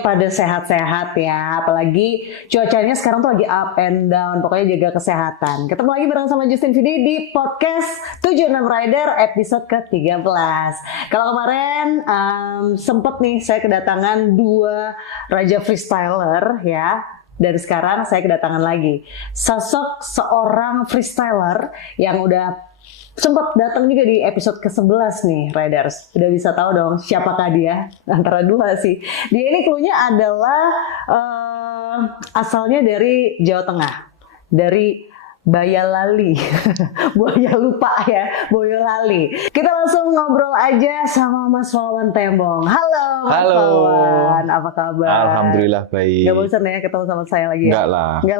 pada sehat-sehat ya. Apalagi cuacanya sekarang tuh lagi up and down. Pokoknya jaga kesehatan. Ketemu lagi bareng sama Justin Vidi di podcast 76 Rider episode ke-13. Kalau kemarin sempet nih saya kedatangan 2 raja freestyler ya. Dan sekarang saya kedatangan lagi sosok seorang freestyler yang udah sempat datang juga di episode ke-11 nih, Riders. Udah bisa tahu dong siapakah dia? Antara 2 sih. Dia ini cluenya adalah asalnya dari Jawa Tengah. Dari Bayalali. Buaya lupa ya, Boyolali. Kita langsung ngobrol aja sama Mas Wawan Tembong. Halo Mas Wawan, apa kabar? Alhamdulillah baik. Gak bosan ya ketemu sama saya lagi ya? Enggak lah. Oke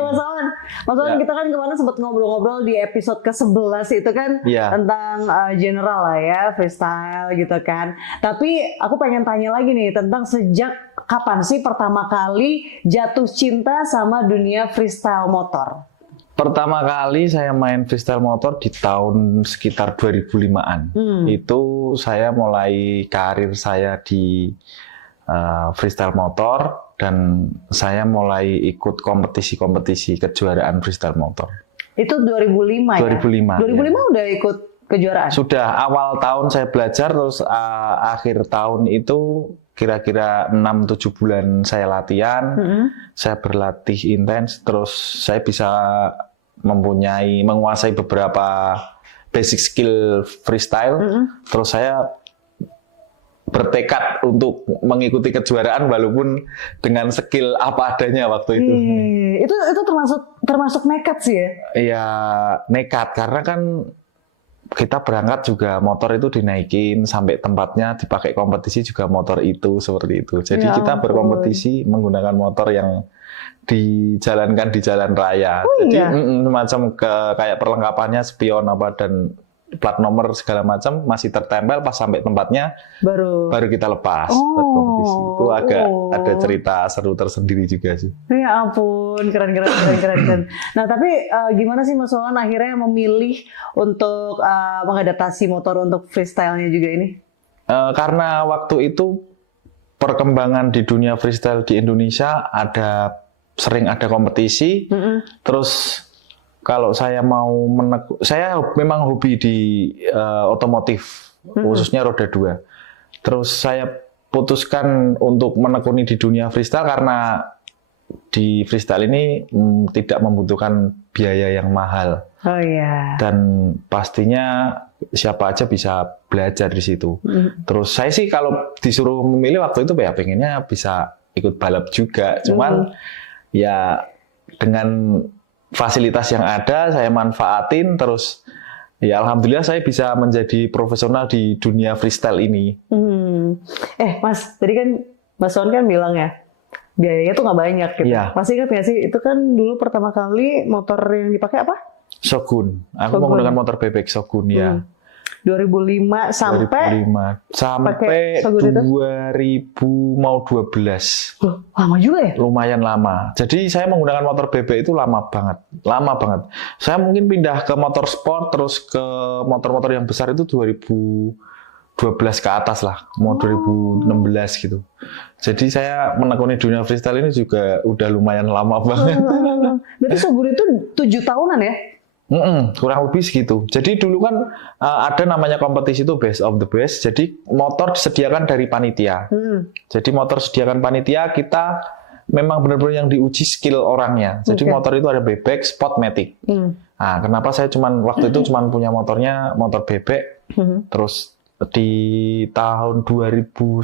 Mas Wawan. Mas Wawan, kita kan kemarin sempat ngobrol-ngobrol di episode ke-11 itu kan tentang general lah ya, freestyle gitu kan. Tapi aku pengen tanya lagi nih tentang sejak kapan sih pertama kali jatuh cinta sama dunia freestyle motor? Pertama kali saya main freestyle motor di tahun sekitar 2005-an. Itu saya mulai karir saya di freestyle motor dan saya mulai ikut kompetisi-kompetisi kejuaraan freestyle motor. Itu 2005 ya? 2005. 2005 ya? Udah ikut kejuaraan? Sudah, awal tahun saya belajar, terus akhir tahun itu kira-kira 6-7 bulan saya latihan, saya berlatih intens, terus saya bisa menguasai beberapa basic skill freestyle, terus saya bertekad untuk mengikuti kejuaraan walaupun dengan skill apa adanya waktu itu. Itu termasuk nekat sih ya? Iya, nekat karena kan kita berangkat juga motor itu dinaikin sampai tempatnya dipakai kompetisi juga motor itu seperti itu. Jadi kita berkompetisi menggunakan motor yang dijalankan di jalan raya. Jadi macam kayak perlengkapannya spion apa dan plat nomor segala macam masih tertempel, pas sampai tempatnya baru kita lepas buat kompetisi. Itu agak ada cerita seru tersendiri juga sih. Ya ampun, keren. Nah tapi gimana sih Mas Wawan akhirnya memilih untuk mengadaptasi motor untuk freestyle-nya juga ini? Karena waktu itu perkembangan di dunia freestyle di Indonesia sering ada kompetisi, terus kalau saya saya memang hobi di otomotif, khususnya roda 2. Terus saya putuskan untuk menekuni di dunia freestyle karena di freestyle ini tidak membutuhkan biaya yang mahal. Oh iya. Dan pastinya siapa aja bisa belajar di situ. Terus saya sih kalau disuruh memilih waktu itu ya pengennya bisa ikut balap juga. Cuman ya dengan fasilitas yang ada saya manfaatin, terus ya alhamdulillah saya bisa menjadi profesional di dunia freestyle ini. Mas, tadi kan Mas Wawan kan bilang ya biayanya tuh nggak banyak gitu. Masih ingat nggak sih itu kan dulu pertama kali motor yang dipakai apa? Shogun. Aku menggunakan motor bebek Shogun ya. 2005 sampai 2000 mau 12. Loh, lama juga ya? Lumayan lama. Jadi saya menggunakan motor bebek itu lama banget. Saya mungkin pindah ke motor sport terus ke motor-motor yang besar itu 2012 ke atas lah, mau 2016 gitu. Jadi saya menekuni dunia freestyle ini juga udah lumayan lama banget. Berarti Shogun itu 7 tahunan ya? Kurang lebih segitu. Jadi dulu kan ada namanya kompetisi itu best of the best. Jadi motor disediakan dari panitia. Jadi motor disediakan panitia, kita memang benar-benar yang diuji skill orangnya. Jadi motor itu ada bebek, sport, matic. Nah, kenapa saya waktu itu punya motor bebek. Terus di tahun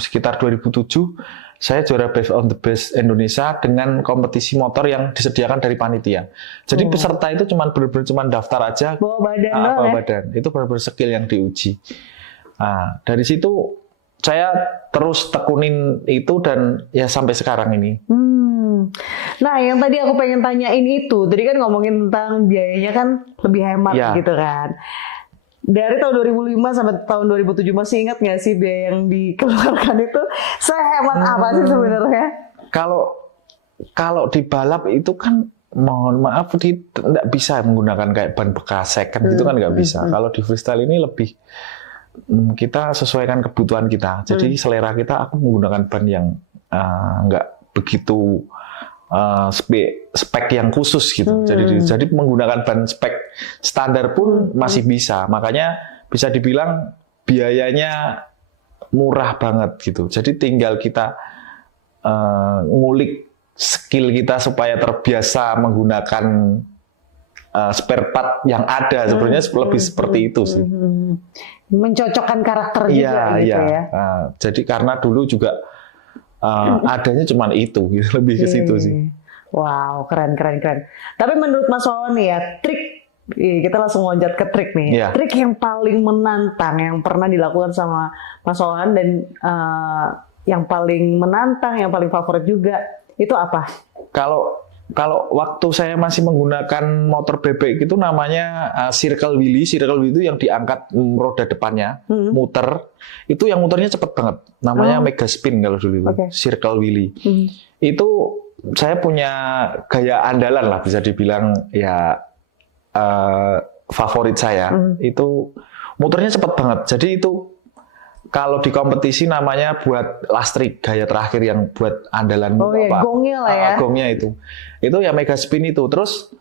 sekitar 2007 saya juara best on the best Indonesia dengan kompetisi motor yang disediakan dari panitia. Jadi peserta itu benar-benar daftar aja, bawa badan. Itu benar-benar skill yang diuji. Nah, dari situ saya terus tekunin itu dan ya sampai sekarang ini. Nah, yang tadi aku pengen tanyain itu, tadi kan ngomongin tentang biayanya kan lebih hemat gitu kan. Dari tahun 2005 sampai tahun 2007 masih ingat nggak sih biaya yang dikeluarkan itu sehemat apa sih sebenarnya? Kalau di balap itu kan mohon maaf tidak bisa menggunakan kayak ban bekas second gitu kan nggak bisa. Kalau di freestyle ini lebih kita sesuaikan kebutuhan kita. Jadi selera kita, aku menggunakan ban yang nggak begitu spek yang khusus gitu. Jadi menggunakan ban spek standar pun masih bisa. Makanya bisa dibilang biayanya murah banget gitu. Jadi tinggal kita ngulik skill kita supaya terbiasa menggunakan spare part yang ada. Sebenarnya lebih seperti itu sih. Mencocokkan karakter juga gitu ya. Jadi karena dulu juga adanya cuma itu, gitu. Lebih ke situ sih. Wow, keren. Tapi menurut Mas Wawan nih ya, trik, kita langsung loncat ke trik nih. Yeah. Trik yang paling menantang yang pernah dilakukan sama Mas Wawan dan yang paling menantang, yang paling favorit juga, itu apa? Kalau waktu saya masih menggunakan motor bebek itu namanya circle wheelie. Circle wheelie itu yang diangkat roda depannya, muter. Itu yang muternya cepet banget. Namanya mega spin kalau dulu itu. Circle wheelie. Itu saya punya gaya andalan lah, bisa dibilang ya favorit saya. Itu muternya cepet banget. Jadi itu kalau di kompetisi namanya buat lastrik, gaya terakhir yang buat andalan gongnya lah ya. Gongnya itu ya mega spin itu. Terus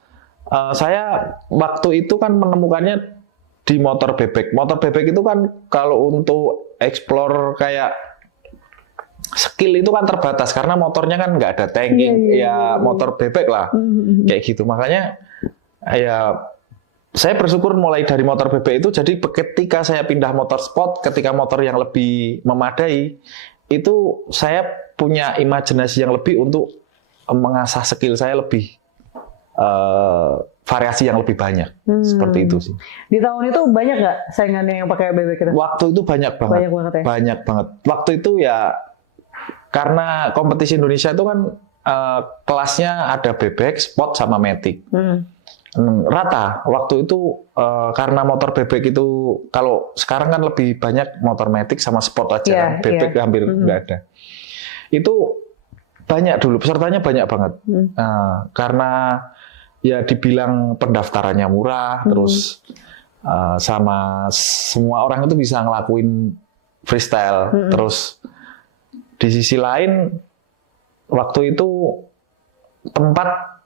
saya waktu itu kan menemukannya di motor bebek. Motor bebek itu kan kalau untuk explore kayak skill itu kan terbatas karena motornya kan nggak ada tanking, motor bebek lah, kayak gitu. Makanya ya saya bersyukur mulai dari motor bebek itu, jadi ketika saya pindah motor sport, ketika motor yang lebih memadai, itu saya punya imajinasi yang lebih untuk mengasah skill saya lebih, variasi yang lebih banyak, seperti itu sih. Di tahun itu banyak nggak saingannya yang pakai bebek itu? Waktu itu banyak banget. Banyak banget. Waktu itu ya, karena kompetisi Indonesia itu kan kelasnya ada bebek, sport, sama matic. Rata waktu itu karena motor bebek itu, kalau sekarang kan lebih banyak motor matic sama sport aja, bebek hampir nggak ada. Itu banyak dulu, pesertanya banyak banget. Karena ya dibilang pendaftarannya murah, terus sama semua orang itu bisa ngelakuin freestyle. Terus di sisi lain waktu itu tempat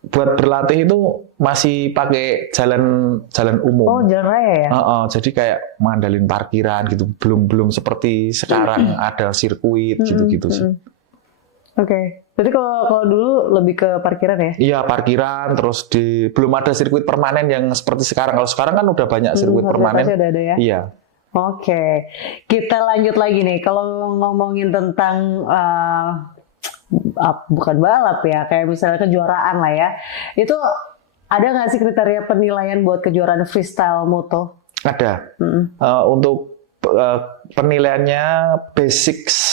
buat berlatih itu masih pakai jalan umum. Oh, jalan raya ya? Jadi kayak mengandalin parkiran gitu, belum seperti sekarang ada sirkuit gitu-gitu sih. Oke. Berarti kalau dulu lebih ke parkiran ya? Iya, parkiran, terus belum ada sirkuit permanen yang seperti sekarang. Kalau sekarang kan udah banyak sirkuit permanen. Udah ada ya? Iya. Oke. Kita lanjut lagi nih. Kalau ngomongin tentang bukan balap ya, kayak misalnya kejuaraan lah ya. Itu ada nggak sih kriteria penilaian buat kejuaraan freestyle moto? Ada. Untuk penilaiannya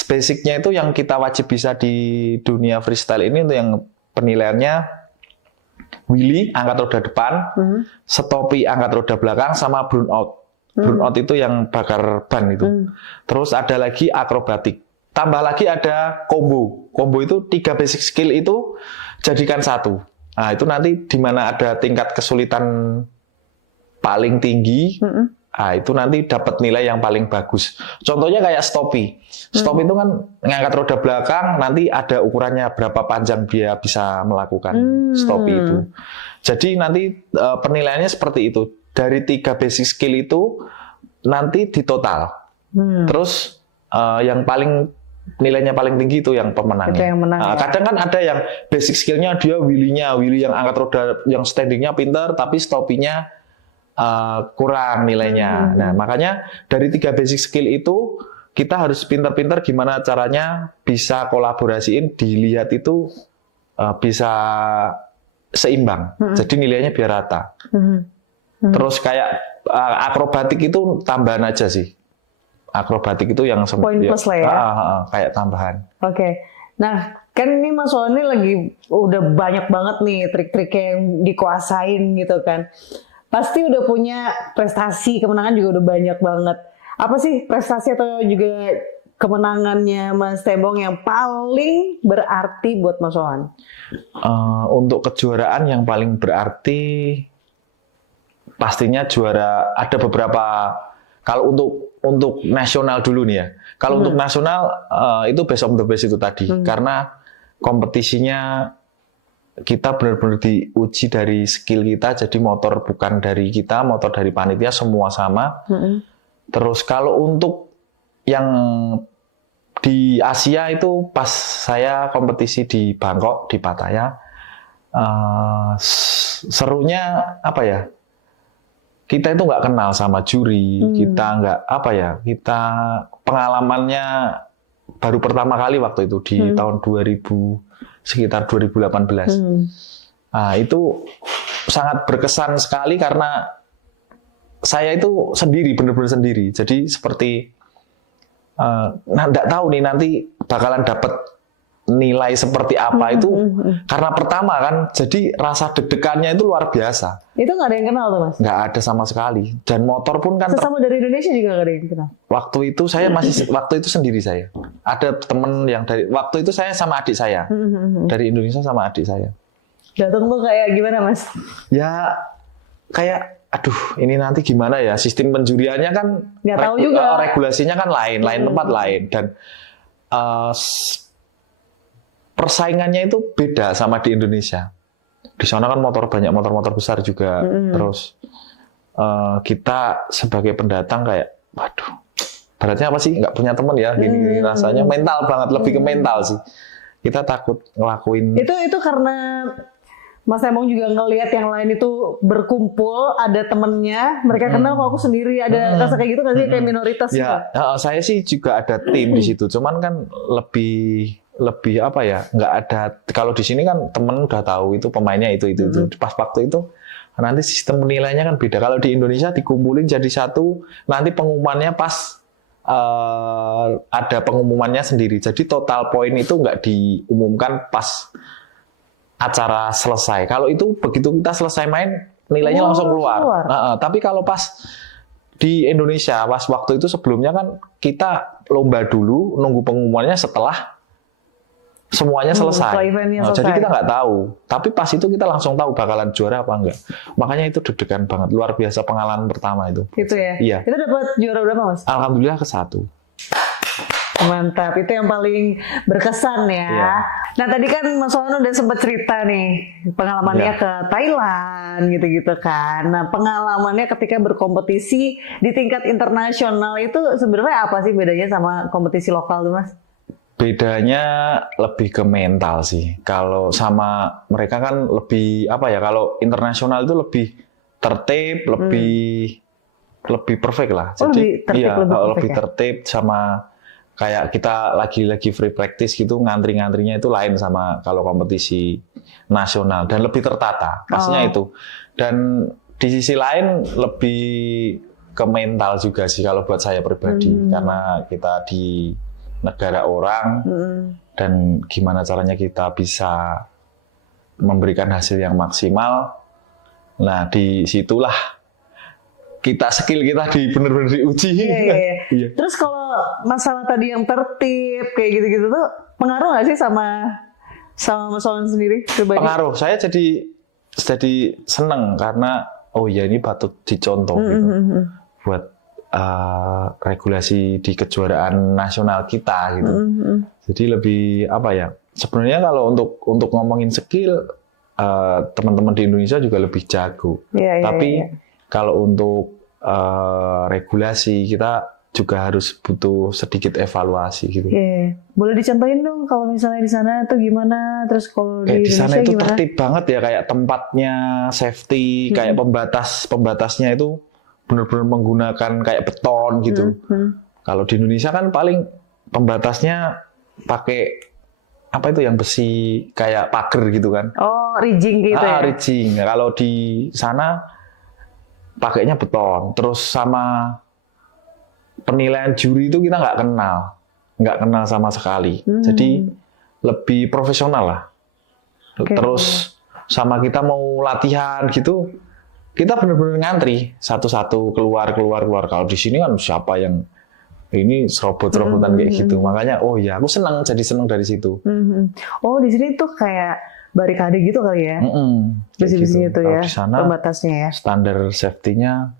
basicnya itu yang kita wajib bisa di dunia freestyle ini, untuk yang penilaiannya wheelie angkat roda depan, stoppie angkat roda belakang, sama burnout. Burnout itu yang bakar ban itu. Terus ada lagi akrobatik. Tambah lagi ada combo. Combo itu 3 basic skill itu jadikan satu. Nah, itu nanti di mana ada tingkat kesulitan paling tinggi, nah, itu nanti dapat nilai yang paling bagus. Contohnya kayak stoppie. Stoppie itu kan ngangkat roda belakang, nanti ada ukurannya berapa panjang dia bisa melakukan stoppie itu. Jadi nanti penilaiannya seperti itu. Dari 3 basic skill itu nanti ditotal. Terus yang nilainya paling tinggi itu yang pemenangnya. Itu yang menang, ya? Kadang kan ada yang basic skill-nya dia wheelie yang angkat roda, yang standing-nya pinter, tapi stoppie-nya kurang nilainya. Nah, makanya dari 3 basic skill itu kita harus pinter-pinter gimana caranya bisa kolaborasiin, dilihat itu bisa seimbang. Jadi nilainya biar rata. Terus kayak akrobatik itu tambahan aja sih. Akrobatik itu yang poin plus lah ya. Kayak tambahan. Oke. Nah, kan ini Mas Wawan ini lagi udah banyak banget nih trik-trik yang dikuasain gitu kan. Pasti udah punya prestasi, kemenangan juga udah banyak banget. Apa sih prestasi atau juga kemenangannya Mas Tembong yang paling berarti buat Mas Wawan? Untuk kejuaraan yang paling berarti pastinya juara, ada beberapa. Kalau untuk untuk nasional dulu nih ya. Kalau untuk nasional itu best of the best itu tadi, karena kompetisinya kita benar-benar diuji dari skill kita, jadi motor bukan dari kita, motor dari panitia, semua sama. Terus kalau untuk yang di Asia itu pas saya kompetisi di Bangkok, di Pattaya, serunya apa ya? Kita itu nggak kenal sama juri, kita nggak apa ya, kita pengalamannya baru pertama kali waktu itu di tahun 2000, sekitar 2018. Nah, itu sangat berkesan sekali karena saya itu sendiri, benar-benar sendiri. Jadi seperti nggak tahu nih nanti bakalan dapat nilai seperti apa itu karena pertama kan, jadi rasa deg-degannya itu luar biasa. Itu nggak ada yang kenal tuh Mas? Nggak ada sama sekali. Dan motor pun kan sesama dari Indonesia juga nggak ada yang kenal? Waktu itu saya masih waktu itu sendiri saya. Ada temen yang dari waktu itu saya sama adik saya dari Indonesia sama adik saya. Datang tuh kayak gimana Mas? Ya kayak aduh ini nanti gimana ya, sistem penjuriannya kan nggak tahu juga. Regulasinya kan lain tempat lain, dan persaingannya itu beda sama di Indonesia. Di sana kan banyak motor-motor besar juga. Terus kita sebagai pendatang kayak, waduh, beratnya apa sih? Nggak punya teman ya, gini rasanya. Mental banget, lebih ke mental sih. Kita takut ngelakuin. Itu karena Mas Emong juga ngelihat yang lain itu berkumpul, ada temennya, mereka kenal, kok aku sendiri, ada rasa kayak gitu nggak sih, kayak minoritas ya, gitu? Saya sih juga ada tim di situ, cuman kan lebih apa ya, nggak ada, kalau di sini kan temen udah tahu itu pemainnya itu. Pas waktu itu nanti sistem penilainya kan beda. Kalau di Indonesia dikumpulin jadi satu, nanti pengumumannya pas ada pengumumannya sendiri. Jadi total poin itu nggak diumumkan pas acara selesai. Kalau itu begitu kita selesai main, nilainya langsung keluar. Tapi kalau pas di Indonesia, pas waktu itu sebelumnya kan kita lomba dulu, nunggu pengumumannya setelah semuanya selesai. Jadi kita nggak tahu. Tapi pas itu kita langsung tahu bakalan juara apa enggak. Makanya itu deg-degan banget. Luar biasa pengalaman pertama itu. Gitu ya? Iya. Itu dapat juara berapa Mas? Alhamdulillah ke-1. Mantap, itu yang paling berkesan ya. Iya. Nah tadi kan Mas Wawan udah sempat cerita nih pengalamannya ke Thailand gitu-gitu kan. Nah pengalamannya ketika berkompetisi di tingkat internasional itu sebenarnya apa sih bedanya sama kompetisi lokal tuh Mas? Bedanya lebih ke mental sih. Kalau sama mereka kan lebih apa ya? Kalau internasional itu lebih tertib, lebih perfect lah. Jadi lebih tertib sama kayak kita lagi free practice gitu, ngantri-ngantrinya itu lain sama kalau kompetisi nasional, dan lebih tertata. Pastinya itu. Dan di sisi lain lebih ke mental juga sih kalau buat saya pribadi, karena kita di negara orang dan gimana caranya kita bisa memberikan hasil yang maksimal. Nah disitulah skill kita benar-benar diuji. Iya. Terus kalau masalah tadi yang tertib kayak gitu-gitu tuh pengaruh nggak sih sama Mas Wawan sendiri pribadi? Pengaruh. Saya jadi seneng karena oh ya ini patut dicontoh gitu buat regulasi di kejuaraan nasional kita gitu. Jadi lebih apa ya? Sebenarnya kalau untuk ngomongin skill, teman-teman di Indonesia juga lebih jago. Tapi kalau untuk regulasi kita juga harus butuh sedikit evaluasi gitu. Boleh dicontohin dong kalau misalnya di sana tuh gimana? Terus kalau di Indonesia sana itu gimana? tertib banget ya, kayak tempatnya safety, kayak pembatasnya itu benar-benar menggunakan kayak beton gitu. Kalau di Indonesia kan paling pembatasnya pakai apa itu yang besi kayak pagar gitu kan. Oh, rigging gitu ya? Rigging. Kalau di sana pakainya beton. Terus sama penilaian juri itu kita nggak kenal sama sekali. Jadi lebih profesional lah. Terus sama kita mau latihan gitu, kita benar-benar ngantri satu-satu keluar. Kalau di sini kan siapa yang ini serobot-robotan kayak gitu. Makanya oh ya aku jadi seneng dari situ. Oh di sini tuh kayak barikade gitu kali ya? Besi-besinya itu ya, di sana pembatasnya ya. Standar safety-nya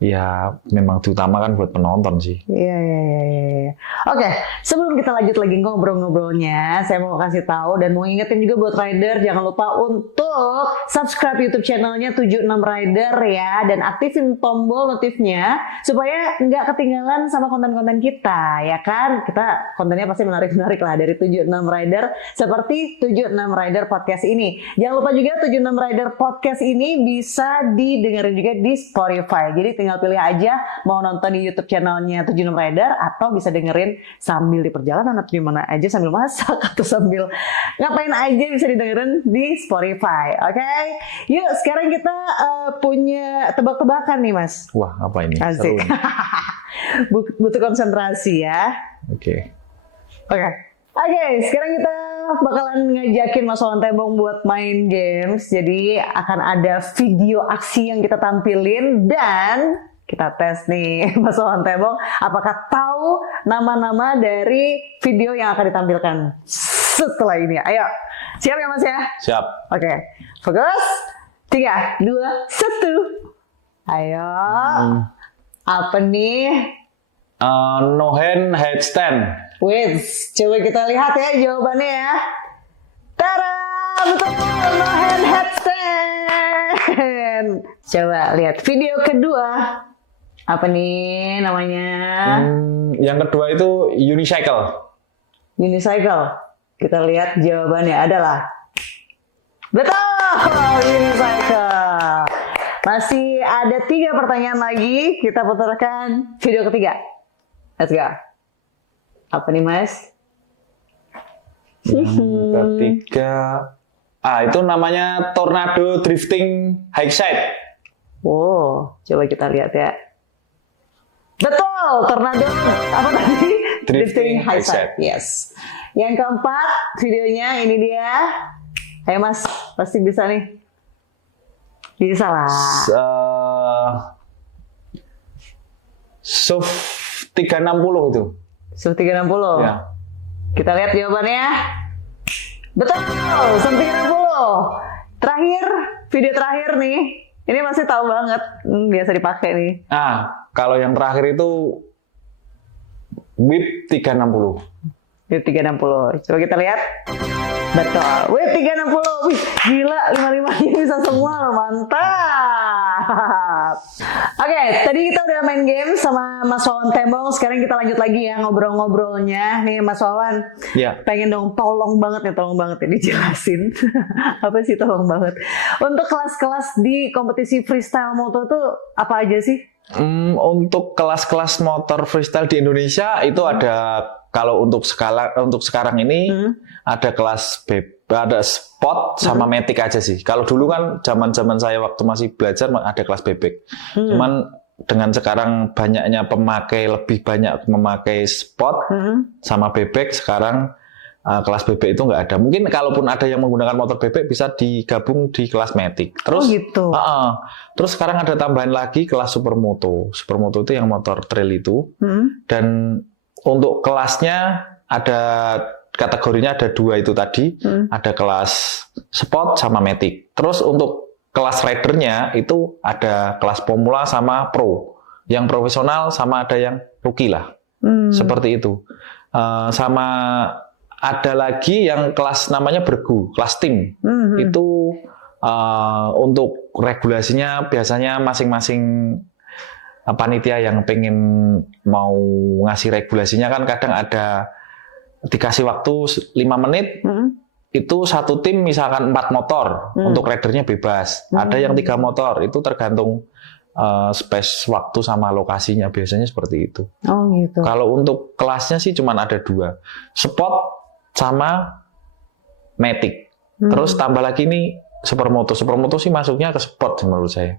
ya memang diutamakan buat penonton sih. Iya. Oke, sebelum kita lanjut lagi ngobrol-ngobrolnya, saya mau kasih tahu dan mau ingetin juga buat rider, jangan lupa untuk subscribe YouTube channelnya 76 Rider ya, dan aktifin tombol notifnya supaya nggak ketinggalan sama konten-konten kita, ya kan? Kita kontennya pasti menarik-menarik lah dari 76 Rider, seperti 76 Rider Podcast ini. Jangan lupa juga 76 Rider Podcast ini bisa didengerin juga di Spotify. Jadi tinggal pilih aja mau nonton di YouTube channelnya 76 Rider atau bisa dengerin sambil di perjalanan atau di mana aja, sambil masak atau sambil ngapain aja bisa didengerin di Spotify. Oke, yuk sekarang kita punya tebak-tebakan nih Mas. Wah, apa ini? Asik. Butuh konsentrasi ya. Oke. Oke, sekarang kita bakalan ngajakin Mas Wawan Tembong buat main games. Jadi akan ada video aksi yang kita tampilin dan kita tes nih Mas Wawan Tembong apakah tahu nama-nama dari video yang akan ditampilkan setelah ini. Ayo, siap ya Mas ya? Siap. Oke, fokus. 3, 2, 1. Ayo. Apa nih? No hand headstand. Wait, coba kita lihat ya jawabannya ya. Tada, betul, no hand headstand. Coba lihat video kedua. Apa nih namanya? Yang kedua itu unicycle. Unicycle. Kita lihat jawabannya adalah betul, unicycle. Masih ada 3 pertanyaan lagi. Kita putarkan video ketiga. Let's go. Apa nih Mas? Yang ketiga, itu namanya tornado drifting high side. Oh, coba kita lihat ya. Betul, tornado apa tadi? Drifting high side. Yes. Yang keempat videonya ini dia. Ayo Mas, pasti bisa nih. Bisa lah. SUV 360 itu. SUV 360. Ya. Kita lihat jawabannya. Betul, SUV 360. Terakhir, video terakhir nih. Ini masih tahu banget. Biasa dipakai nih. Kalau yang terakhir itu WIP 360. WIP 360. Coba kita lihat. Betul. WIP 360. Wih, gila 55-nya bisa semua loh. Mantap. Oke, tadi kita udah main game sama Mas Wawan Tembong. Sekarang kita lanjut lagi ya ngobrol-ngobrolnya. Nih Mas Wawan. Ya. Pengen dong tolong banget ya dijelasin. Apa sih tolong banget? Untuk kelas-kelas di kompetisi freestyle moto tuh apa aja sih? Untuk kelas-kelas motor freestyle di Indonesia itu ada, kalau untuk sekarang ini ada kelas ada spot sama matic aja sih. Kalau dulu kan zaman saya waktu masih belajar ada kelas bebek. Cuman dengan sekarang banyaknya lebih banyak memakai spot sama bebek, sekarang kelas bebek itu nggak ada. Mungkin kalaupun ada yang menggunakan motor bebek bisa digabung di kelas matic. Terus, gitu. Terus sekarang ada tambahan lagi kelas supermoto. Supermoto itu yang motor trail itu. Dan untuk kelasnya ada kategorinya ada 2 itu tadi. Ada kelas sport sama matic. Terus untuk kelas ridernya itu ada kelas pemula sama pro. Yang profesional sama ada yang rookie lah. Seperti itu. Sama ada lagi yang kelas namanya bergu, kelas tim. Itu untuk regulasinya biasanya masing-masing panitia yang pengen mau ngasih regulasinya kan kadang ada dikasih waktu 5 menit. Itu satu tim misalkan 4 motor, untuk ridernya bebas. Ada yang 3 motor, itu tergantung space waktu sama lokasinya, biasanya seperti itu. Oh gitu. Kalau untuk kelasnya sih cuma ada 2, sport sama matic. Terus tambah lagi nih supermoto. Supermoto sih masuknya ke sport menurut saya.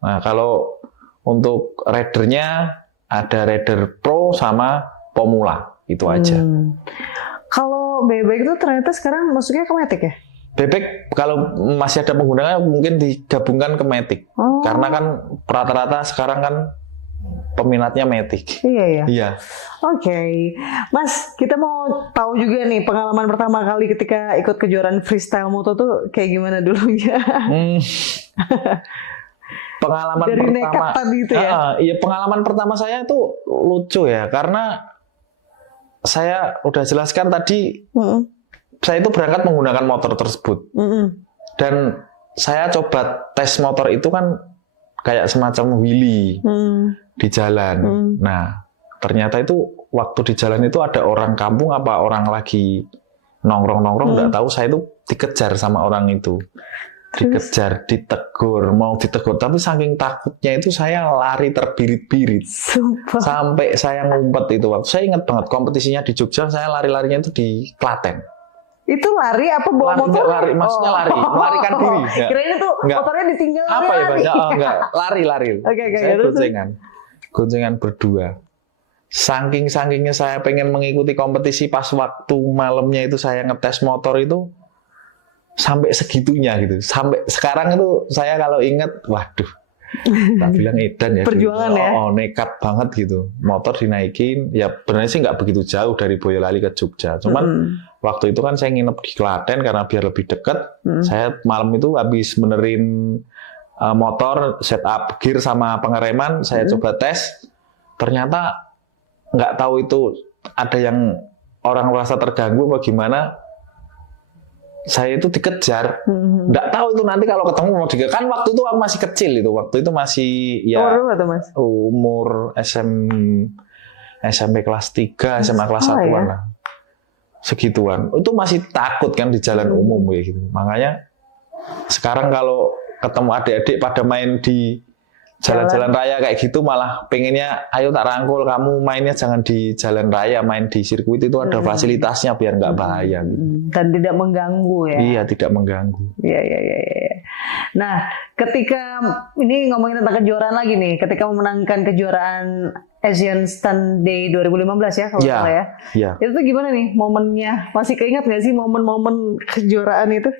Nah, kalau untuk ridernya ada rider pro sama pemula, itu aja. Kalau bebek itu ternyata sekarang masuknya ke matic ya? Bebek kalau masih ada penggunanya mungkin digabungkan ke matic. Karena kan rata-rata sekarang kan peminatnya matic. Iya. Oke. Mas, kita mau tahu juga nih pengalaman pertama kali ketika ikut kejuaraan freestyle moto tuh kayak gimana dulunya? Pengalaman Dari pertama, nekat tadi itu ya? Iya, pengalaman pertama saya itu lucu ya, karena saya udah jelaskan tadi, saya itu berangkat menggunakan motor tersebut, dan saya coba tes motor itu kan kayak semacam wheelie di jalan. Nah, ternyata itu waktu di jalan itu ada orang kampung apa orang lagi nongkrong-nongkrong, nggak tahu, saya itu dikejar sama orang itu. Dikejar, ditegur, mau ditegur, tapi saking takutnya itu saya lari terbirit-birit. Sumpah. Sampai saya ngumpet itu waktu. Saya ingat banget kompetisinya di Jogja, saya lari-larinya itu di Klaten. Itu lari apa bawa motor? Lari, maksudnya lari, melarikan diri. Ya. Kirain itu motornya ditinggal. Apa ya Pak? Enggak, lari. Oke, Saya goncengan berdua. Saking-sakingnya saya pengen mengikuti kompetisi, pas waktu malamnya itu saya ngetes motor itu sampai segitunya gitu. Sampai sekarang itu saya kalau ingat, waduh, tak bilang edan ya. Perjuangan dulu. ya. Nekat banget gitu. Motor dinaikin, ya benar sih nggak begitu jauh dari Boyolali ke Jogja. Cuman waktu itu kan saya nginep di Klaten karena biar lebih dekat. Saya malam itu habis benerin motor, setup gear sama pengereman, saya coba tes. Ternyata nggak tahu itu ada yang orang merasa terganggu apa gimana. Saya itu dikejar, nggak tahu itu nanti kalau ketemu mau dikejar. Kan waktu itu aku masih kecil itu, waktu itu masih ya umur SMP kelas 3, SMA kelas 1-an lah, segituan. Itu masih takut kan di jalan umum kayak gitu. Makanya sekarang kalau ketemu adik-adik pada main di jalan-jalan raya kayak gitu, malah pengennya ayo tak rangkul, kamu mainnya jangan di jalan raya, main di sirkuit, itu ada fasilitasnya biar nggak bahaya gitu. Dan tidak mengganggu ya. Iya, tidak mengganggu. Iya. Nah, ketika ini ngomongin tentang kejuaraan lagi nih, ketika memenangkan kejuaraan Asian Stunt Day 2015 ya kalau salah ya. Iya. Itu tuh gimana nih momennya? Masih keinget nggak sih momen-momen kejuaraan itu?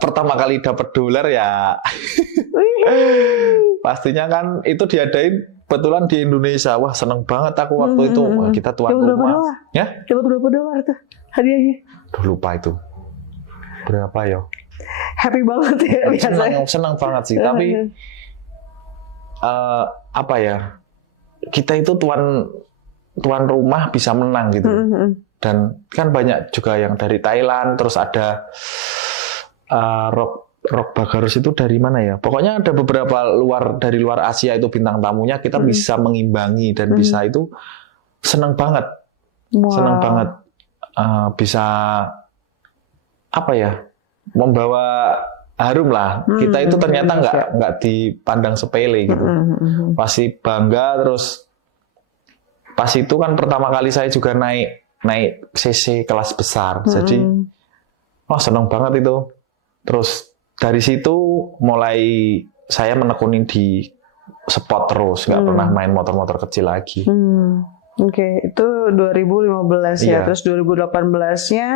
Pertama kali dapat dolar ya. Pastinya kan itu diadain kebetulan di Indonesia. Wah, seneng banget aku waktu itu. Wah, kita tuan rumah. Ya? Dapat berapa dolar itu hadiahnya? Lupa itu. Berapa ya? Happy banget ya biasanya. Seneng banget sih. Tapi apa ya? Kita itu tuan rumah bisa menang gitu. Dan kan banyak juga yang dari Thailand, terus ada Rock Bagarus itu dari mana ya? Pokoknya ada beberapa dari luar Asia itu bintang tamunya, kita bisa mengimbangi dan bisa itu seneng banget. Wow. Seneng banget bisa apa ya? Membawa harum lah. Kita itu ternyata nggak dipandang sepele gitu. Pasti bangga. Terus pas itu kan pertama kali saya juga naik CC kelas besar. Jadi seneng banget itu. Terus dari situ mulai saya menekuni di spot terus, nggak pernah main motor-motor kecil lagi. Oke, itu 2015 ya. Terus 2018-nya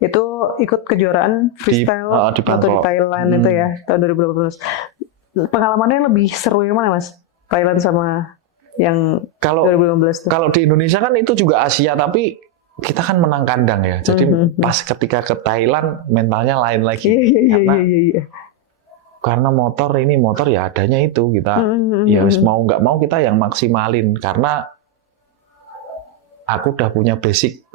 itu ikut kejuaraan freestyle atau di Thailand itu ya, tahun 2018. Pengalamannya lebih seru yang mana, Mas? Thailand sama yang 2015 itu? Kalau di Indonesia kan itu juga Asia, tapi kita kan menang kandang ya. Jadi pas ketika ke Thailand mentalnya lain lagi. Karena motor ya adanya itu kita ya mau nggak mau kita yang maksimalin, karena aku udah punya basic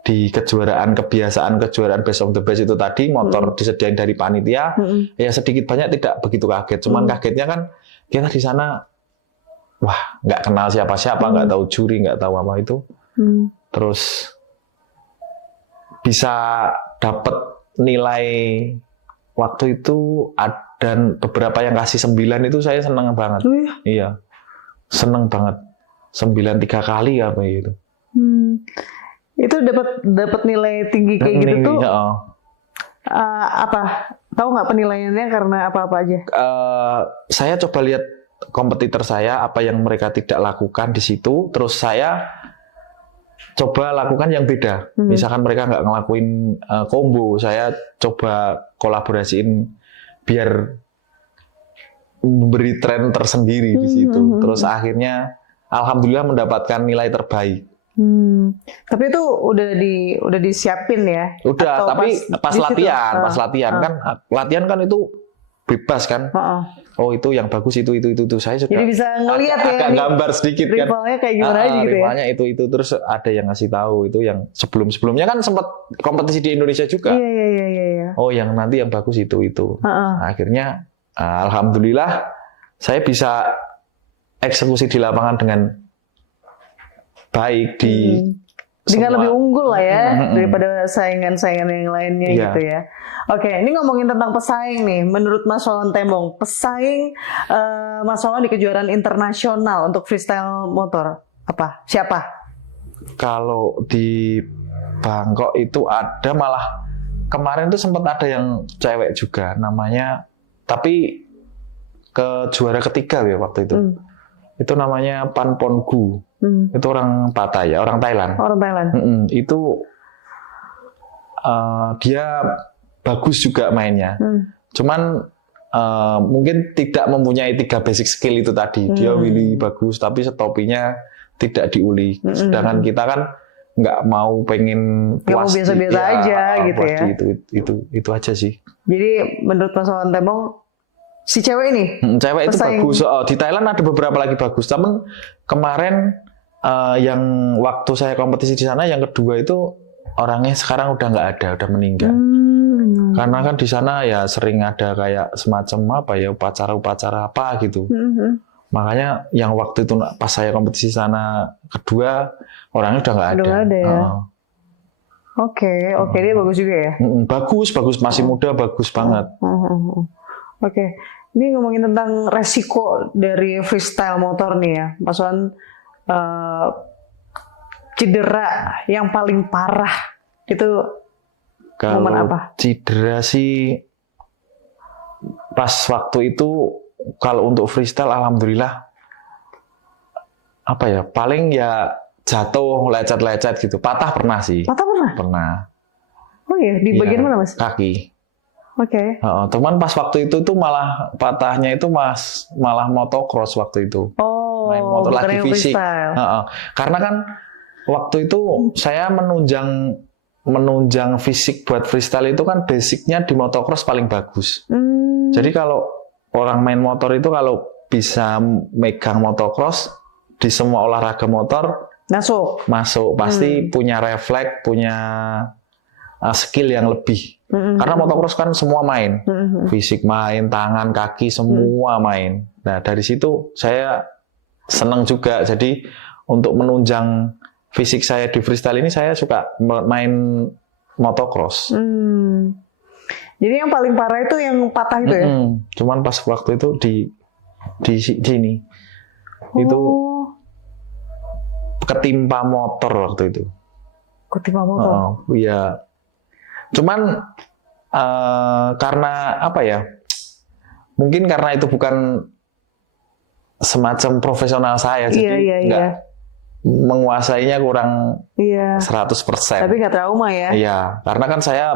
di kejuaraan best of the best itu tadi, motor disediain dari panitia, ya sedikit banyak tidak begitu kaget. Cuman kagetnya kan kita di sana, wah nggak kenal siapa-siapa, nggak tahu juri, nggak tahu apa itu, terus bisa dapat nilai waktu itu dan beberapa yang kasih 9 itu saya seneng banget. Iya, seneng banget. 9 3 kali apa gitu. Itu dapat nilai tinggi kayak gitu tuh. Apa? Tahu nggak penilaiannya karena apa-apa aja? Saya coba lihat kompetitor saya apa yang mereka tidak lakukan di situ, terus saya coba lakukan yang beda. Misalkan mereka nggak ngelakuin combo, saya coba kolaborasiin biar memberi tren tersendiri di situ. Terus akhirnya alhamdulillah mendapatkan nilai terbaik. Tapi itu udah disiapin ya? Udah, tapi pas latihan kan itu bebas kan. Oh itu yang bagus itu. Saya sudah. Jadi bisa ngelihat ya. Agak gambar sedikit kan. Rivalnya kayak gimana aja gitu ya. Rivalnya itu terus ada yang ngasih tahu itu yang sebelumnya kan sempat kompetisi di Indonesia juga. Iya. Oh yang nanti yang bagus itu. Akhirnya alhamdulillah saya bisa eksekusi di lapangan dengan baik dengan lebih unggul lah ya daripada saingan-saingan yang lainnya gitu ya. Oke, ini ngomongin tentang pesaing nih. Menurut Mas Wawan Tembong, pesaing Mas Wawan di kejuaraan internasional untuk freestyle motor apa? Siapa? Kalau di Bangkok itu ada malah kemarin tuh sempat ada yang cewek juga namanya, tapi ke juara ketiga ya waktu itu. Itu namanya Pan Pon Gu. Itu orang Pattaya, orang Thailand. Itu dia bagus juga mainnya. Cuman mungkin tidak mempunyai 3 basic skill itu tadi. Dia wheelie bagus, tapi stopinya tidak diuli. Sedangkan kita kan nggak mau pengen puas biasa-biasa aja gitu ya. Itu aja sih. Jadi menurut Mas Wawan Tembong, si cewek ini? Cewek itu bagus. Di Thailand ada beberapa lagi bagus. Tapi kemarin yang waktu saya kompetisi di sana, yang kedua itu orangnya sekarang udah nggak ada, udah meninggal. Karena kan di sana ya sering ada kayak semacam apa ya upacara apa gitu. Makanya yang waktu itu pas saya kompetisi di sana kedua, orangnya udah nggak ada. Udah ada ya. Oke, dia bagus juga ya. Bagus, masih muda, bagus banget. Oke. Ini ngomongin tentang resiko dari freestyle motor nih ya, Mas Wawan. Cedera yang paling parah itu momen apa? Cedera sih pas waktu itu kalau untuk freestyle alhamdulillah apa ya, paling ya jatuh lecet-lecet gitu. Patah pernah sih. Pernah. Oh iya, di bagian mana Mas? Kaki. Oke. Teman pas waktu itu tuh malah patahnya itu malah motocross waktu itu. Main motor lagi fisik. Karena kan waktu itu saya menunjang fisik buat freestyle itu kan basicnya di motocross paling bagus. Jadi kalau orang main motor itu kalau bisa megang motocross di semua olahraga motor masuk pasti punya refleks, punya skill yang lebih. Karena motocross kan semua main, fisik main, tangan, kaki semua main. Nah dari situ saya senang juga. Jadi untuk menunjang fisik saya di freestyle ini saya suka main motocross. Jadi yang paling parah itu yang patah itu ya? Cuman pas waktu itu di sini itu ketimpa motor waktu itu. Ketimpa motor? Iya. Cuman karena apa ya? Mungkin karena itu bukan semacam profesional saya, jadi nggak menguasainya kurang 100%. Tapi nggak trauma ya? Iya, karena kan saya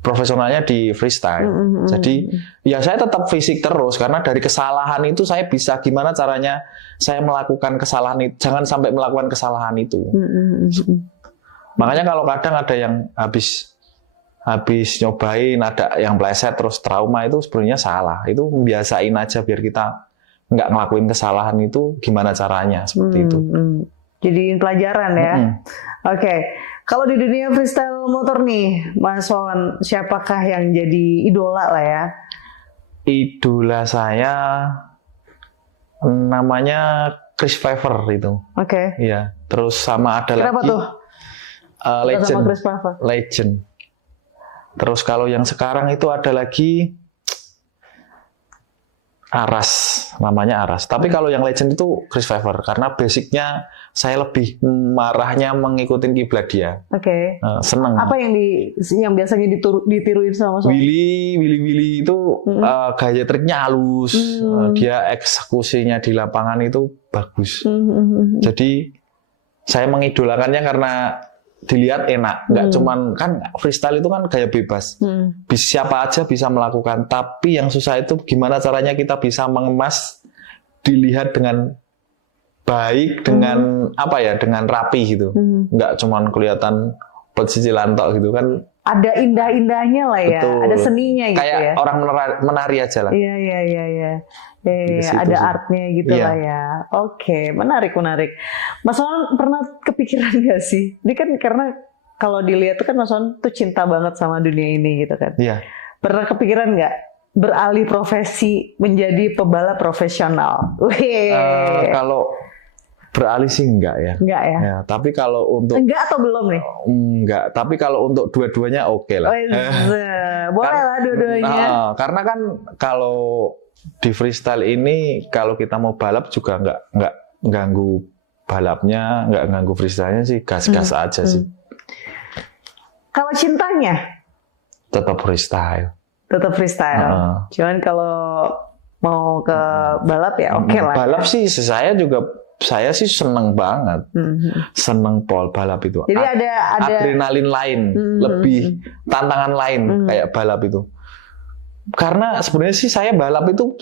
profesionalnya di freestyle. Jadi ya saya tetap fisik terus karena dari kesalahan itu saya bisa gimana caranya saya melakukan kesalahan itu, jangan sampai melakukan kesalahan itu. Makanya kalau kadang ada yang habis nyobain ada yang pleset terus trauma itu sebenarnya salah. Itu biasain aja biar kita nggak ngelakuin kesalahan itu gimana caranya seperti itu. Jadi pelajaran ya. Oke. Kalau di dunia freestyle motor nih, Mas Wawan, siapakah yang jadi idola lah ya? Idola saya namanya Chris Pfeiffer itu. Oke. Iya. Terus sama ada Kenapa lagi. Tuh? Legend. Sama Chris Pfeiffer. Legend. Terus kalau yang sekarang itu ada lagi Aras, namanya Aras. Tapi kalau yang legend itu Chris Pfeiffer karena basicnya saya lebih marahnya mengikuti kiblat dia. Oke. Seneng. Apa yang biasanya ditiruin sama Mas Wawan? Willy itu gaya triknya halus. Dia eksekusinya di lapangan itu bagus. Jadi saya mengidolakannya karena dilihat enak, nggak cuman kan freestyle itu kan gaya bebas, siapa aja bisa melakukan. Tapi yang susah itu gimana caranya kita bisa mengemas, dilihat dengan baik, dengan apa ya, dengan rapi gitu, nggak cuman kelihatan pesisilan tok gitu kan. ada indah-indahnya lah ya, Betul. ada seninya gitu Kayak ya. orang menari aja lah. Iya. Di situ Ada sih. artnya gitu Iya. lah ya. Oke, menarik. Mas Wawan pernah kepikiran gak sih? Ini kan karena kalau dilihat tuh kan Mas Wawan tuh cinta banget sama dunia ini gitu kan. Iya. Pernah kepikiran nggak beralih profesi menjadi pebalap profesional? Wih. Kalau beralih sih enggak ya. Enggak ya? Ya, tapi kalau untuk Enggak atau belum nih? enggak, tapi kalau untuk dua-duanya oke lah. Boleh lah dua-duanya. Karena kan kalau di freestyle ini kalau kita mau balap juga nggak ganggu balapnya, nggak ganggu freestyle-nya sih, gas-gas aja sih. Kalau cintanya? Tetap freestyle. Tetap freestyle. Cuman kalau mau ke balap ya oke lah. Balap sih saya sih seneng banget. Seneng balap itu. Jadi ada adrenalin lain, lebih tantangan lain kayak balap itu. Karena sebenarnya sih saya balap itu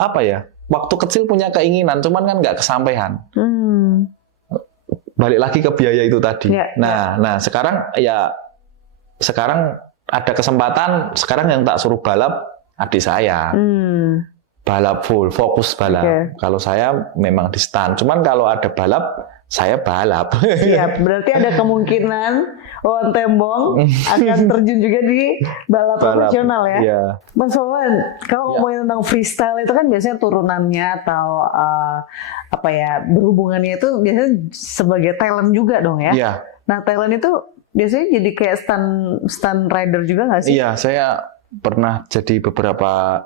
apa ya? Waktu kecil punya keinginan, cuman kan nggak kesampaian. Balik lagi ke biaya itu tadi. Ya, nah sekarang ada kesempatan. Sekarang yang tak suruh balap adik saya. Balap full, fokus balap. Kalau saya memang di stand. Cuman kalau ada balap, saya balap. Siap. Berarti ada kemungkinan Wawan Tembong akan terjun juga di balap profesional ya. Iya. Mas Wawan, kalau ngomongin tentang freestyle itu kan biasanya turunannya atau berhubungannya itu biasanya sebagai talent juga dong ya. Iya. Nah talent itu biasanya jadi kayak stunt rider juga nggak sih? Iya, saya pernah jadi beberapa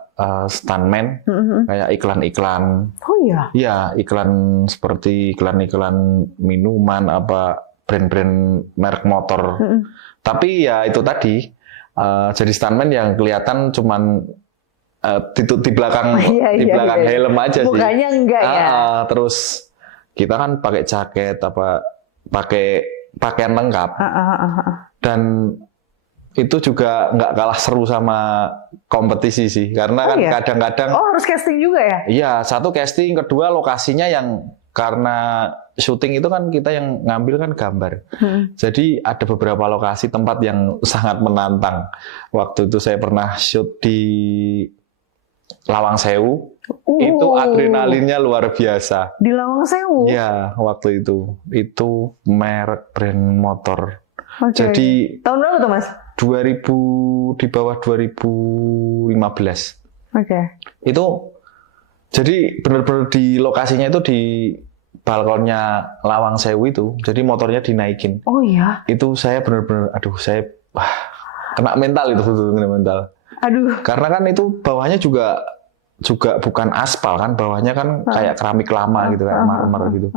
stuntman, kayak iklan-iklan. Oh iya? Iya, iklan seperti iklan-iklan minuman, brand-brand merek motor. Tapi ya itu tadi, jadi stuntman yang kelihatan cuman di belakang helm aja sih. Mukanya enggak ya? Terus kita kan pakai jaket, pakai pakaian lengkap. Dan itu juga nggak kalah seru sama kompetisi sih, karena kadang-kadang harus casting juga ya? Iya, satu casting, kedua lokasinya yang karena syuting itu kan kita yang ngambil kan gambar, jadi ada beberapa lokasi tempat yang sangat menantang. Waktu itu saya pernah shoot di Lawang Sewu, itu adrenalinnya luar biasa. Di Lawang Sewu? Iya, waktu itu merek brand motor. Jadi tahun berapa tuh Mas? 2000 di bawah 2015. Itu jadi benar-benar di lokasinya itu di balkonnya Lawang Sewu itu. Jadi motornya dinaikin. Oh iya. Itu saya benar-benar kena mental itu, kena mental. Aduh. Karena kan itu bawahnya juga bukan aspal kan, bawahnya kan kayak keramik lama gitu, kayak marmer gitu.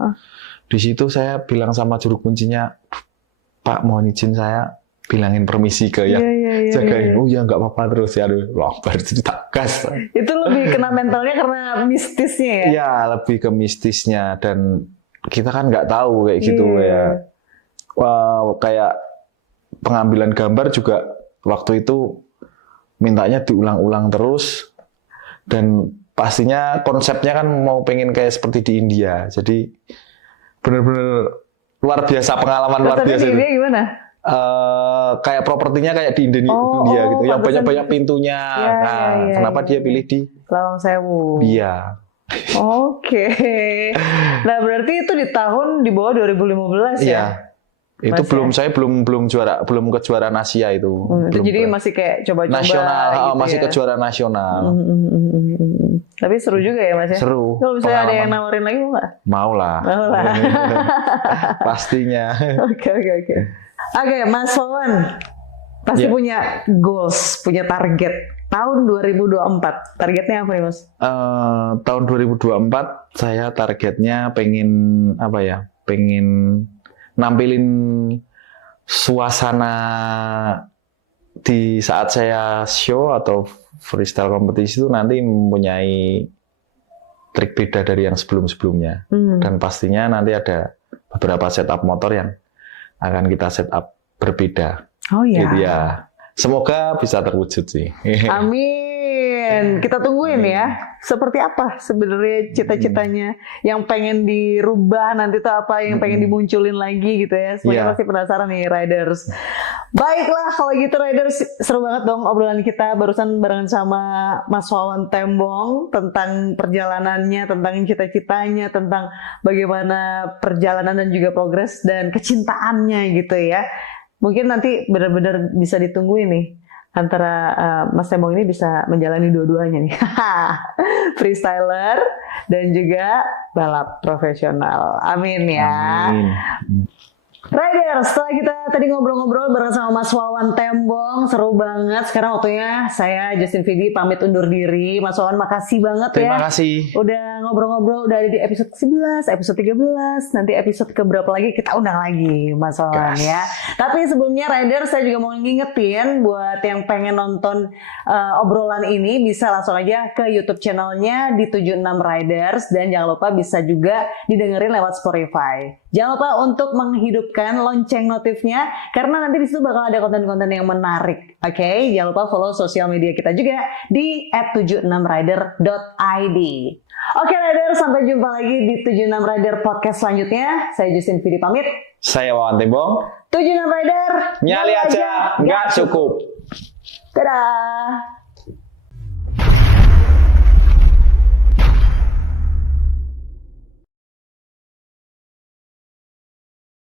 Di situ saya bilang sama juru kuncinya, Pak, mohon izin saya bilangin permisi ke yang jagain. Oh ya nggak apa-apa, terus ya baru tak gas. Itu lebih kena mentalnya karena mistisnya ya? Iya, lebih ke mistisnya, dan kita kan nggak tahu kayak gitu ya. Kayak pengambilan gambar juga waktu itu mintanya diulang-ulang terus, dan pastinya konsepnya kan mau pengen kayak seperti di India. Jadi benar-benar luar biasa, pengalaman luar biasa. Di India gimana? Kayak propertinya kayak di India gitu, yang banyak-banyak pintunya. Kenapa dia pilih di Lawang Sewu? Iya. Oke. Nah berarti itu di tahun di bawah 2015 ya? Iya. Itu saya belum kejuaraan Asia itu. Jadi masih kayak coba-coba nasional, gitu masih ya? kejuaraan nasional. Tapi seru juga ya Mas ya? Seru. Kalau misalnya ada yang nawarin lagi mau nggak? Mau lah. Pastinya. Oke, Mas Wawan pasti punya goals, punya target tahun 2024. Targetnya apa nih Mas? Tahun 2024 saya targetnya pengen nampilin suasana di saat saya show atau freestyle kompetisi itu nanti mempunyai trik beda dari yang sebelum-sebelumnya. Dan pastinya nanti ada beberapa setup motor yang akan kita setup berbeda. Oh iya. Gitu ya. Semoga bisa terwujud sih. Amin. Amin. Kita tungguin ya. Seperti apa sebenarnya cita-citanya yang pengen dirubah nanti tuh apa yang pengen dimunculin lagi gitu ya. Semuanya pasti penasaran nih Riders. Baiklah kalau gitu Riders, seru banget dong obrolan kita barusan barengan sama Mas Wawan Tembong tentang perjalanannya, tentang cita-citanya, tentang bagaimana perjalanan dan juga progres dan kecintaannya gitu ya. Mungkin nanti benar-benar bisa ditungguin nih antara Mas Tembong ini bisa menjalani dua-duanya nih. Freestyler dan juga balap profesional. Amin ya. Amin. Rider, setelah kita tadi ngobrol-ngobrol bareng sama Mas Wawan Tembong, seru banget. Sekarang waktunya saya Justin Vidi pamit undur diri. Mas Wawan makasih banget Terima kasih. Udah ngobrol-ngobrol, udah ada di episode 11, episode 13, nanti episode keberapa lagi kita undang lagi Mas Wawan ya. Tapi sebelumnya Rider, saya juga mau ngingetin buat yang pengen nonton obrolan ini bisa langsung aja ke YouTube channelnya di 76 Riders dan jangan lupa bisa juga didengerin lewat Spotify. Jangan lupa untuk menghidupkan lonceng notifnya karena nanti di situ bakal ada konten-konten yang menarik. Oke, jangan lupa follow sosial media kita juga di @76rider.id. Oke Rider, sampai jumpa lagi di 76 Rider podcast selanjutnya. Saya Justin Vidi pamit. Saya Wawan Tembong. 76 Rider, Nyali aja nggak cukup. Dadah.